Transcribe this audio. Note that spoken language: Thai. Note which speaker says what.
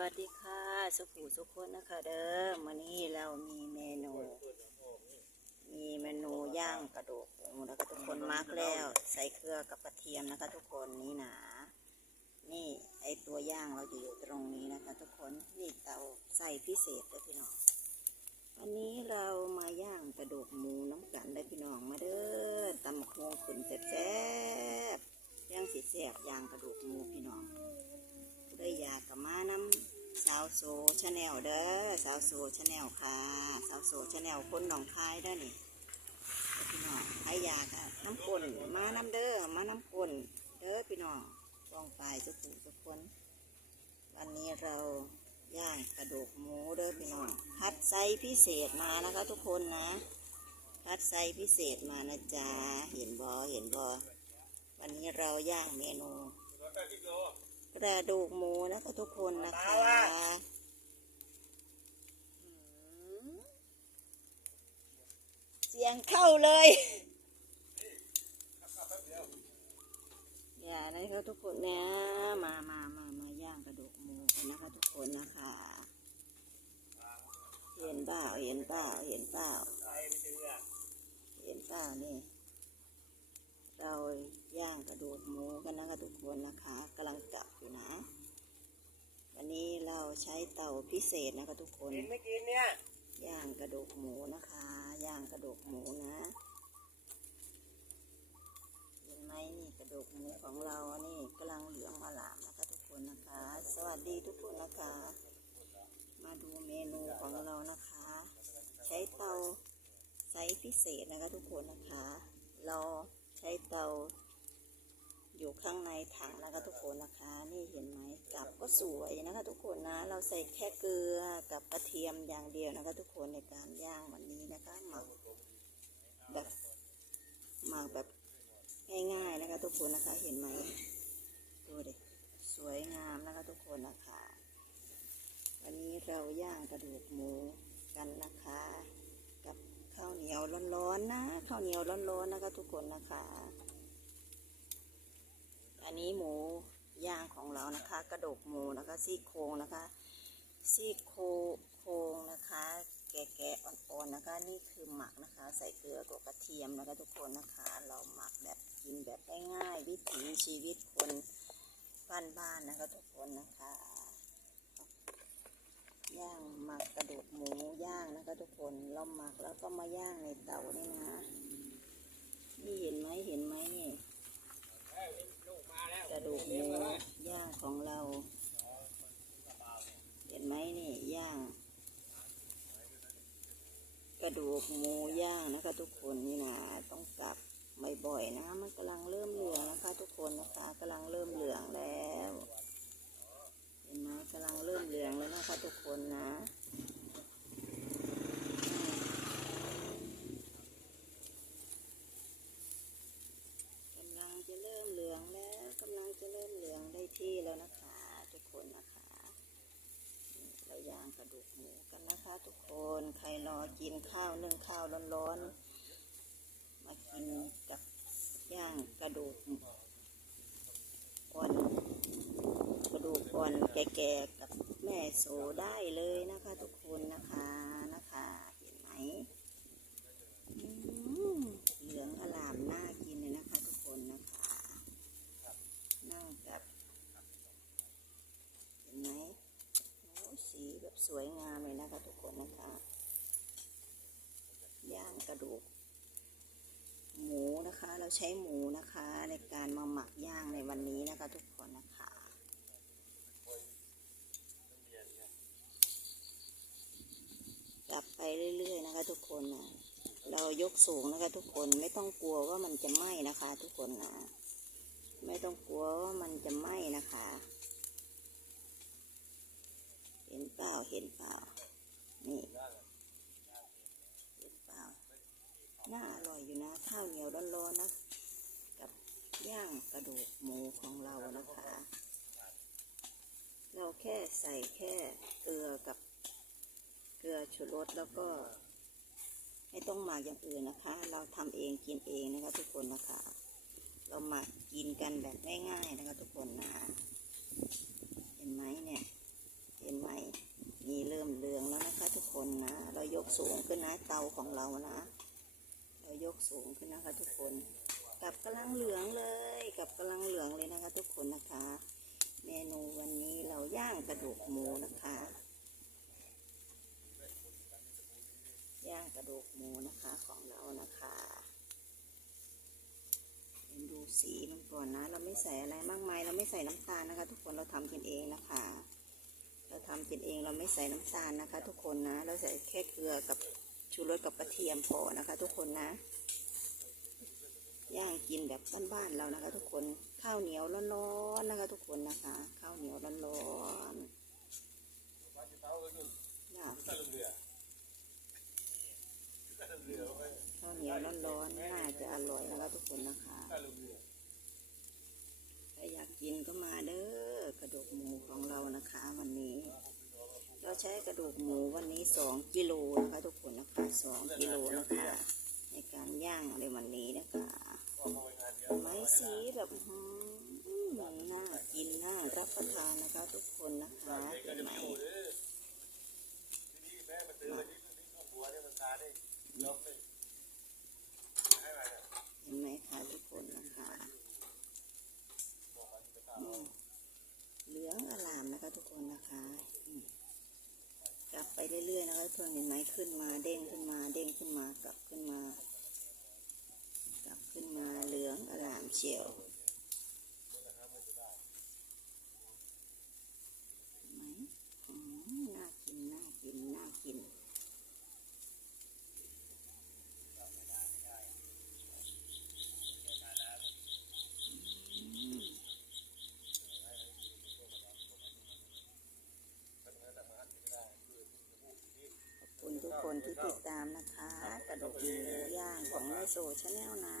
Speaker 1: วัสดีค่ะสุขูสุขคนนะคะเด้อวันนี้เรามีเมนู มีเมนูย่างกระดูกหมูแล้วก็ทุกคนมาร์กแล้ว ใส่เกลือกับกระเทียมนะคะ ทุกคนนี่นะนี่ไอตัวย่างเราจะอยู่ตรงนี้นะคะ ทุกคนนี่เตาใส่พิเศษเลยพี่น้องวันนี้เรามาย่างกระดูกหมูน้ำกันเลยพี่น้องมาเด้อตำบักโคงขุนแซ่บๆย่างสีแซ่บย่างกระดูกหมูพี่น้อง ได้อยากกับมาน้ำสาวโซชาแนลเด้อสาวโซชาแนลค่ะ สาวโซชาแนลคนหนองคายเด้อนี่พี่น้องใครอยากะน้ำกลนมาน้ำเด้อมาน้ำกลนเด้อพี่น้องลองไปทุกผู้ทุกคนวันนี้เราย่างกระดูกหมูเด้อพี่น้องพัดไซส์พิเศษมานะคะทุกคนนะพัดไซส์พิเศษมานะจ๊ะเห็นบอเห็นบอวันนี้เราย่างเมนู กระดูกหมูนะคะทุกคนนะคะเสียงเข้าเลยอย่านะคะทุกคนเนี่ยมามามามาย่างกระดูกหมูกันนะคะ ทุกคนนะคะเห็นเปล่าเห็นเปล่าเห็นเปล่าเห็นเปล่านี่เราย่างกระดูกหมูกันนะคะทุกคนนะคะกำลังจับ อยู่นะ วันนี้เราใช้เตาพิเศษนะคะทุกคน
Speaker 2: กินไม่กินเนี่ย
Speaker 1: ย่างกระดูกหมูนะคะ ย่างกระดูกหมูนะเห็นไหมนี่กระดูกหมูของเรานี่กำลังเหลืองอลามนะคะทุกคนนะคะ สวัสดีทุกคนนะคะ มาดูเมนูของเรานะคะ ใช้เตาไซส์พิเศษนะคะทุกคนนะคะ เราใช้เตา อยู่ข้างในถังนะคะทุกคนนะคะ นี่เห็นไหมกับก็สวยนะคะ ทุกคนนะ เราใส่แค่เกลือกับกระเทียมอย่างเดียวนะคะ ทุกคนในการย่างวันนี้นะคะหมักแบบหมักแบบง่ายๆนะคะ ทุกคนนะคะ เห็นไหมดูดิสวยงามนะคะ ทุกคนนะคะ วันนี้เราย่างกระดูกหมูกันนะคะ กับข้าวเหนียวร้อนๆนะข้าวเหนียวร้อนๆนะคะ ทุกคนนะคะ อันนี้หมูย่างของเรานะคะ กระดูกหมูนะคะซี่โครงนะคะ ซี่โครงนะคะ แกะๆอ่อนๆนะคะ นี่คือหมักนะคะ ใส่เกลือกับกระเทียมนะคะทุกคนนะคะ เราหมักแบบกินแบบง่ายๆวิถีชีวิตคนบ้านๆนะคะทุกคนนะคะย่างหมักกระดูกหมูย่างนะคะทุกคนเราหมักแล้วก็มาย่างในเตานี่นะนี่เห็นไหมเห็น กระดูกหมูย่างของเรา เห็นไหมนี่ย่าง กหมูย่างนะคะทุกคนนี่นะต้องกลับบ่อยๆนะมันกำลังเริ่มเหลืองนะคะ ทุกคนนะคะกำลังเริ่มเหลืองแล้ว เห็นไหมกำลังเริ่มเหลืองแล้วนะคะ ทุกคนนะกำลังจะเริ่มเหลืองแล้วกำลังจะเริ่มเหลืองได้ที่แล้วนะคะ ทุกคนนะคะนี่เราย่างกระดูกหมูกันนะคะ ทุกคนใครรอ กินข้าวนึ่งข้าวร้อนๆ มากินกับย่างกระดูกอ่อนกระดูกอ่อนแก่ๆกับแม่โสได้เลยนะคะ ทุกคนนะคะนะคะเห็นไหมอืมเหลืองอลามน่ากินเลยนะคะ ทุกคนนะคะนั่งกับเห็นไหมโอ้สีแบบสวยงามเลยนะคะ ทุกคนนะคะ กระดูก หมูนะคะ เราใช้หมูนะคะ ในการมาหมักย่างในวันนี้นะคะทุกคนนะคะกลับไปเรื่อย ๆ นะคะ ทุกคนนะเรายกสูงนะคะทุกคนไม่ต้องกลัวว่ามันจะไหม้นะคะ ทุกคนนะไม่ต้องกลัวว่ามันจะไหม้นะคะ ใส่แค่เกลือกับเกลือชูรสแล้วก็ไม่ต้องหมักอย่างอื่นนะคะ เราทำเองกินเองนะคะทุกคนนะคะ เราหมักกินกันแบบง่ายๆนะคะ ทุกคนนะเห็นไหมเนี่ย เห็นไหมมีเริ่มเลืองแล้วนะคะทุกคนนะ เรายกสูงขึ้นนะเตาของเรานะ เรายกสูงขึ้นนะคะทุกคน กับกำลังเหลืองเลย กับกำลังเหลืองเลยนะคะ ทุกคนนะคะ เมนูวันนี้เราย่างกระดูกหมูนะคะ ย่างกระดูกหมูนะคะของเรานะคะเดี๋ยวดูสีมันก่อนนะ เราไม่ใส่อะไรมากมาย เราไม่ใส่น้ำตาลนะคะ ทุกคนเราทำกินเองนะคะ เราทำกินเองเราไม่ใส่น้ำตาลนะคะ ทุกคนนะ เราใส่แค่เกลือกับชูรสกับกระเทียมพอนะคะ ทุกคนนะ ย่างกินแบบบ้านๆเรานะคะ ทุกคน ข้าวเหนียวร้อนๆนะคะ ทุกคนนะคะ ข้าวเหนียวร้อนๆย่างข้าวเหนียวร้อนๆน่าจะอร่อยนะคะทุกคนนะคะถ้าอยากกินก็มาเด้อกระดูกหมูของเรานะคะ วันนี้ เราใช้กระดูกหมูวันนี้สองกิโลนะคะ ทุกคนนะคะสองกิโลนะคะ ในการย่างในวันนี้นะคะ ไม้สีแบบอื้อหือน่ากินน่ารับประทานนะคะทุกคนนะคะเห็นไหมเห็นไหมคะทุกคนนะคะเหลืองอลามนะคะทุกคนนะคะกลับไปเรื่อยๆนะคะทุกคนเห็นไหมขึ้นมาเด้งขึ้นมาเด้งขึ้นมากลับขึ้นมา กลับขึ้นมาเหลืองอลามเชียวไหมน่ากิน น่ากิน น่ากิน ขอบคุณทุกคนที่ติดตามนะคะ กระดูกหมูย่างของแม่โซชาแนลนะ